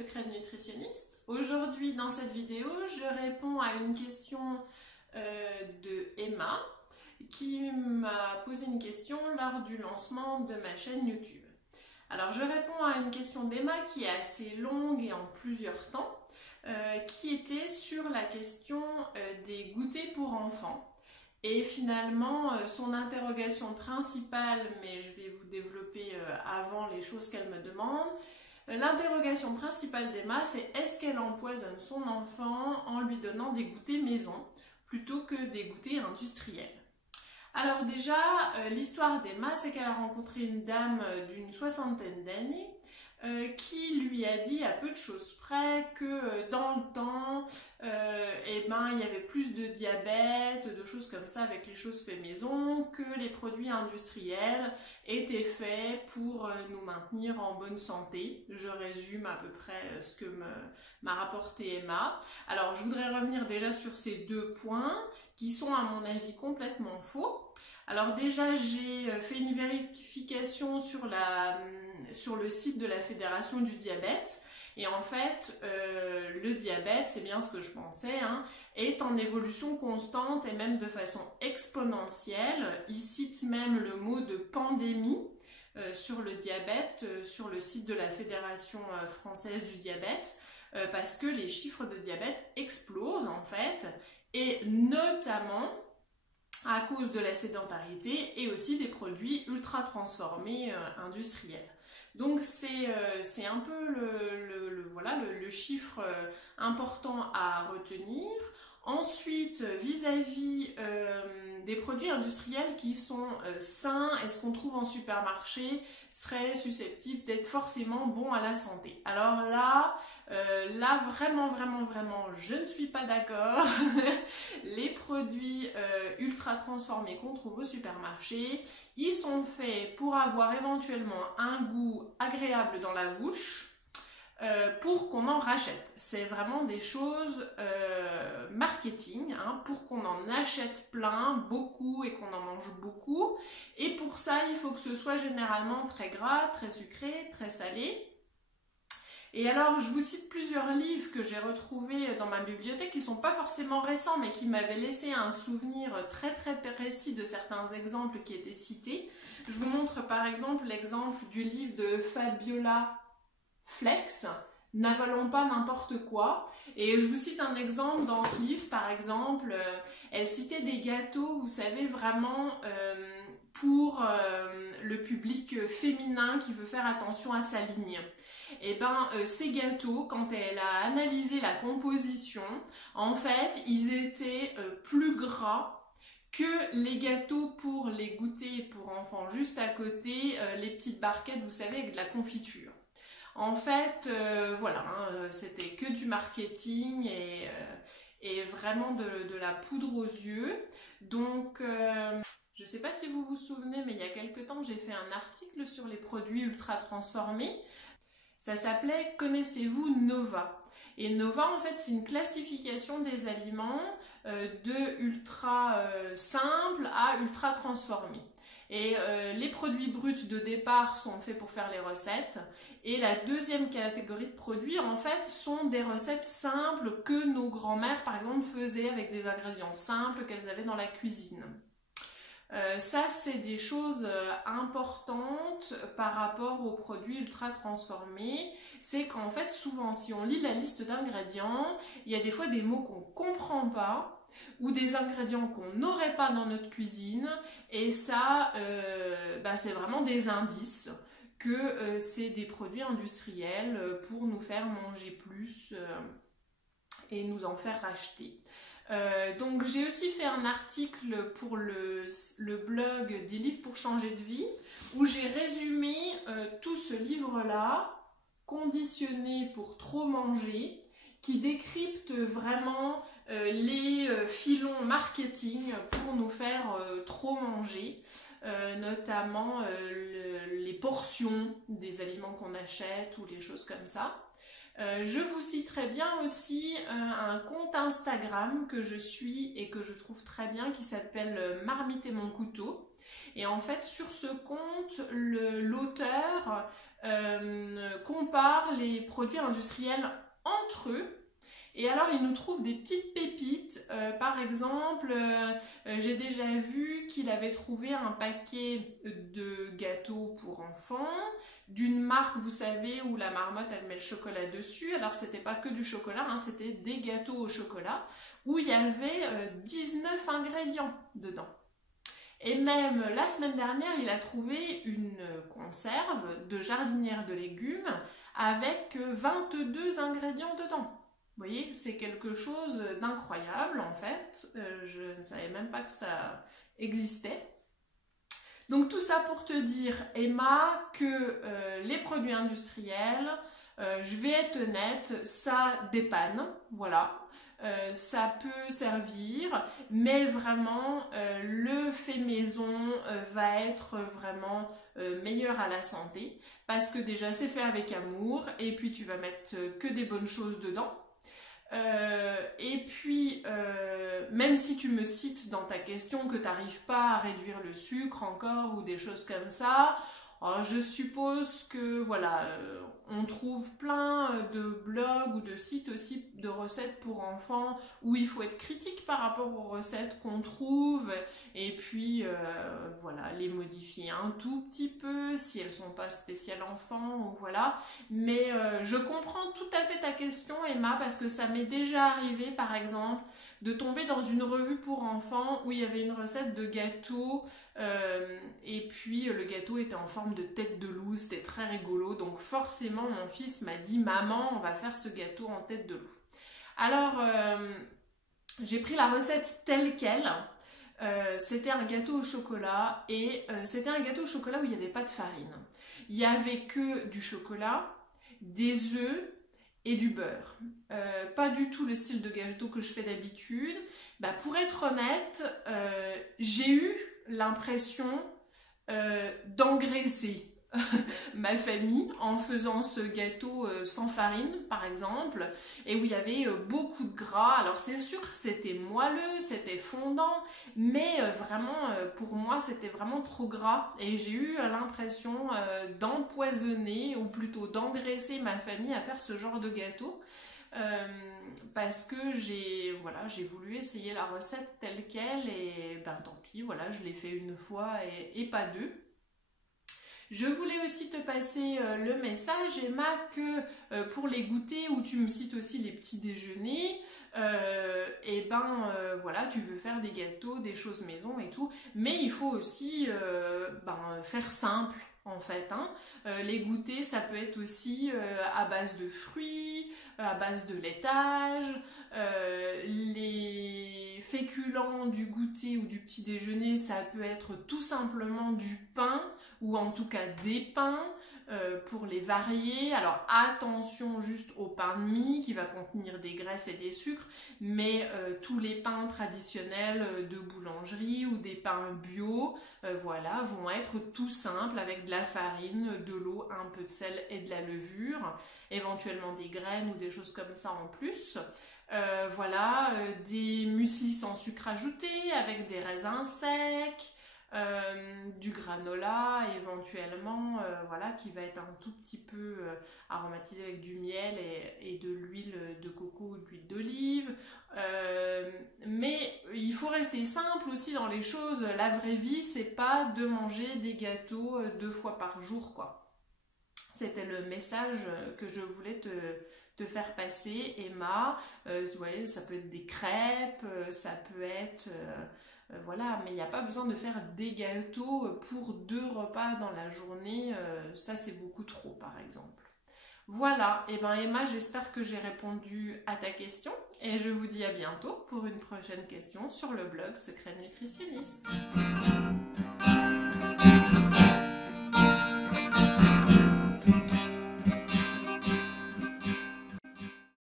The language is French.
Secrets de nutritionniste. Aujourd'hui, dans cette vidéo, je réponds à une question de Emma qui m'a posé une question lors du lancement de ma chaîne YouTube. Alors, je réponds à une question d'Emma qui est assez longue et en plusieurs temps, qui était sur la question des goûters pour enfants. Et finalement, son interrogation principale, mais je vais vous développer avant les choses qu'elle me demande, l'interrogation principale d'Emma, c'est est-ce qu'elle empoisonne son enfant en lui donnant des goûters maison plutôt que des goûters industriels? Alors déjà, l'histoire d'Emma, c'est qu'elle a rencontré une dame d'une soixantaine d'années qui lui a dit à peu de choses près que dans le temps, il y avait plus de diabète, de choses comme ça avec les choses faites maison, que les produits industriels étaient faits pour nous maintenir en bonne santé. Je résume à peu près ce que m'a rapporté Emma. Alors je voudrais revenir déjà sur ces deux points qui sont à mon avis complètement faux. Alors déjà, j'ai fait une vérification sur le site de la Fédération du diabète. Et en fait, le diabète, c'est bien ce que je pensais, est en évolution constante et même de façon exponentielle. Il cite même le mot de pandémie sur le diabète, sur le site de la Fédération française du diabète, parce que les chiffres de diabète explosent en fait, et notamment à cause de la sédentarité et aussi des produits ultra transformés industriels. Donc c'est un peu le chiffre important à retenir. Ensuite, vis-à-vis des produits industriels qui sont sains et ce qu'on trouve en supermarché serait susceptible d'être forcément bon à la santé. Alors là vraiment, je ne suis pas d'accord. Les produits ultra transformés qu'on trouve au supermarché, ils sont faits pour avoir éventuellement un goût agréable dans la bouche, pour qu'on en rachète. C'est vraiment des choses marketing, pour qu'on en achète plein, beaucoup et qu'on en mange beaucoup. Et pour ça, il faut que ce soit généralement très gras, très sucré, très salé. Et alors, je vous cite plusieurs livres que j'ai retrouvés dans ma bibliothèque qui ne sont pas forcément récents, mais qui m'avaient laissé un souvenir très précis de certains exemples qui étaient cités. Je vous montre par exemple l'exemple du livre de Fabiola Flex, N'avalons pas n'importe quoi. Et je vous cite un exemple dans ce livre, par exemple, elle citait des gâteaux, vous savez, vraiment pour le public féminin qui veut faire attention à sa ligne. Et ces gâteaux, quand elle a analysé la composition, en fait, ils étaient plus gras que les gâteaux pour les goûters pour enfants juste à côté, les petites barquettes, vous savez, avec de la confiture. En fait, c'était que du marketing et vraiment de la poudre aux yeux. Donc, je ne sais pas si vous vous souvenez, mais il y a quelque temps, j'ai fait un article sur les produits ultra transformés. Ça s'appelait « Connaissez-vous Nova ?» Et Nova, en fait, c'est une classification des aliments de ultra simple à ultra transformés. Et les produits bruts de départ sont faits pour faire les recettes. Et la deuxième catégorie de produits, en fait, sont des recettes simples que nos grands-mères, par exemple, faisaient avec des ingrédients simples qu'elles avaient dans la cuisine. Ça, c'est des choses importantes par rapport aux produits ultra transformés. C'est qu'en fait, souvent, si on lit la liste d'ingrédients, il y a des fois des mots qu'on ne comprend pas ou des ingrédients qu'on n'aurait pas dans notre cuisine. Et ça, c'est vraiment des indices que c'est des produits industriels pour nous faire manger plus et nous en faire racheter. Donc j'ai aussi fait un article pour le blog des livres pour changer de vie où j'ai résumé tout ce livre-là, Conditionné pour trop manger, qui décrypte vraiment les filons marketing pour nous faire trop manger, notamment les portions des aliments qu'on achète ou les choses comme ça. Je vous citerai bien aussi un compte Instagram que je suis et que je trouve très bien qui s'appelle Marmite et mon couteau. Et en fait, sur ce compte, l'auteur compare les produits industriels entre eux. Et alors, il nous trouve des petites pépites. Par exemple, j'ai déjà vu qu'il avait trouvé un paquet de gâteaux pour enfants d'une marque, vous savez, où la marmotte, elle met le chocolat dessus. Alors, c'était pas que du chocolat, hein, c'était des gâteaux au chocolat où il y avait 19 ingrédients dedans. Et même la semaine dernière, il a trouvé une conserve de jardinière de légumes avec 22 ingrédients dedans. Vous voyez, c'est quelque chose d'incroyable en fait. Je ne savais même pas que ça existait. Donc tout ça pour te dire, Emma, que les produits industriels, je vais être honnête, ça dépanne, voilà. Ça peut servir, mais vraiment le fait maison va être vraiment meilleur à la santé parce que déjà c'est fait avec amour et puis tu vas mettre que des bonnes choses dedans. Et puis, même si tu me cites dans ta question que tu n'arrives pas à réduire le sucre encore ou des choses comme ça, je suppose que voilà, on trouve plein de blogs ou de sites aussi de recettes pour enfants où il faut être critique par rapport aux recettes qu'on trouve et puis voilà, les modifier un tout petit peu si elles sont pas spéciales enfants ou voilà. Mais je comprends tout à fait ta question, Emma, parce que ça m'est déjà arrivé par exemple de tomber dans une revue pour enfants où il y avait une recette de gâteau et puis le gâteau était en forme de tête de loup, c'était très rigolo, donc forcément mon fils m'a dit « Maman, on va faire ce gâteau en tête de loup ». Alors j'ai pris la recette telle qu'elle, c'était un gâteau au chocolat et c'était un gâteau au chocolat où il n'y avait pas de farine. Il n'y avait que du chocolat, des œufs et du beurre. Pas du tout le style de gâteau que je fais d'habitude. Bah, pour être honnête, j'ai eu l'impression d'engraisser ma famille en faisant ce gâteau sans farine par exemple et où il y avait beaucoup de gras. Alors c'est sûr que c'était moelleux, c'était fondant, mais vraiment pour moi c'était vraiment trop gras et j'ai eu l'impression d'empoisonner ou plutôt d'engraisser ma famille à faire ce genre de gâteau. Parce que j'ai voulu essayer la recette telle qu'elle et ben tant pis, voilà, je l'ai fait une fois et pas deux. Je voulais aussi te passer le message, Emma, que pour les goûters où tu me cites aussi les petits déjeuners, et ben voilà, tu veux faire des gâteaux, des choses maison et tout, mais il faut aussi faire simple. En fait, hein. Les goûters, ça peut être aussi à base de fruits, à base de laitage, les féculents du goûter ou du petit déjeuner, ça peut être tout simplement du pain ou en tout cas des pains pour les varier. Alors attention juste au pain de mie qui va contenir des graisses et des sucres, mais tous les pains traditionnels de boulangerie ou des pains bio, voilà, vont être tout simples avec de la farine, de l'eau, un peu de sel et de la levure, éventuellement des graines ou des choses comme ça en plus. Voilà, des mueslis sans sucre ajouté avec des raisins secs, du granola éventuellement, voilà, qui va être un tout petit peu aromatisé avec du miel et de l'huile de coco ou de l'huile d'olive. Mais il faut rester simple aussi dans les choses. La vraie vie, c'est pas de manger des gâteaux 2 fois par jour, quoi. C'était le message que je voulais te faire passer, Emma. Vous voyez, ça peut être des crêpes, ça peut être... voilà, mais il n'y a pas besoin de faire des gâteaux pour 2 repas dans la journée. Ça, c'est beaucoup trop, par exemple. Voilà, et ben Emma, j'espère que j'ai répondu à ta question. Et je vous dis à bientôt pour une prochaine question sur le blog Secret Nutritionniste.